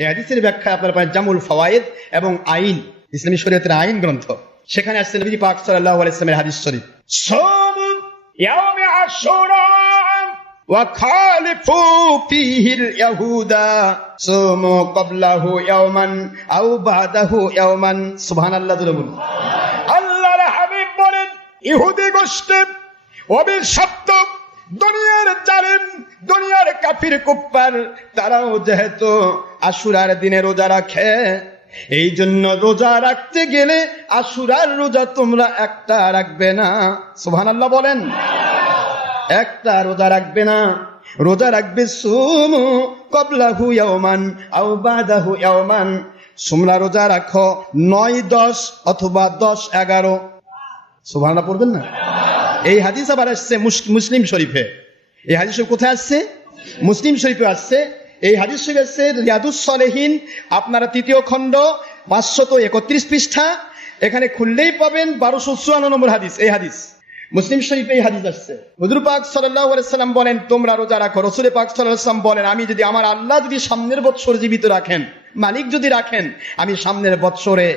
এই হাদিসের ব্যাখ্যা আপনার পাবেন জামুল ফওয়ায়েদ এবং আইন ইসলামী শরীয়তের আইন গ্রন্থ সেখানে আসছে নবী পাক সাল্লাল্লাহু আলাইহি ওয়াসাল্লামের হাদিস শরীফ صوم يوم عاشوراء وخالفوا فيه اليهود صوموا قبله يوما أو بعده يوما سبحان الله জোরে বলুন আল্লাহর হাবিব বলেন ইহুদি গোষ্ঠী অভিশপ্ত দুনিয়ার জালেম দুনিয়ার কাফির কুপ্পার তারাও যেহেতু আশুরার দিনে রোজা রাখে এই জন্য রোজা রাখতে গেলে আশুরার রোজা তোমরা একটা রাখবে না। সুবহানাল্লাহ বলেন। একটা রোজা রাখবে না। রোজা রাখবে সুমু কবলাহু ইয়াওমান আও বাদাহু ইয়াওমান। তোমরা রোজা রাখো নয়, দশ অথবা দশ, এগারো। সুবহানাল্লাহ পড়বেন না? এই হাদিস আবার আসছে মুসলিম শরীফে। এই হাদিস কোথায় আসছে? মুসলিম শরীফে আসছে, এই হাদিস শরীফ আসছে, রিয়াদুস সলেহীন, আপনারা তৃতীয় খণ্ড, পাঁচশত একত্রিশ পৃষ্ঠা, এখানে খুললেই পাবেন বারোশো চুয়ান্ন নম্বর হাদিস, এই হাদিস। মুসলিম শরীফে এই হাদিস আসছে। হুজুর পাক সাল্লাম বলেন, তোমরা রোজা রাখো। রসুল পাক সাল্লাম বলেন, আমি যদি আমার আল্লাহ যদি সামনের বৎসর জীবিত রাখেন, মালিক যদি রাখেন, আমি সামনের বৎসরে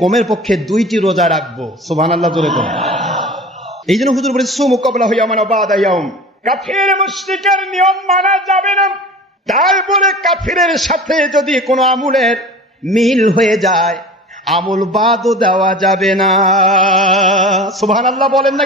গোমের পক্ষে দুইটি রোজা রাখব। সুবহানাল্লাহ জোরে করুন এই জন্য হুজুর বলেন, সুমু কবলা হইয়া মানে বাদা ইয়াউম। কাফির মুশ্রিকের নিয়ম মানা যাবে না। তারপরে কাফিরের সাথে যদি কোনো আমুলের মিল হয়ে যায়, আমুল বাদও দেওয়া যাবে না। সুবহানাল্লাহ বলেন না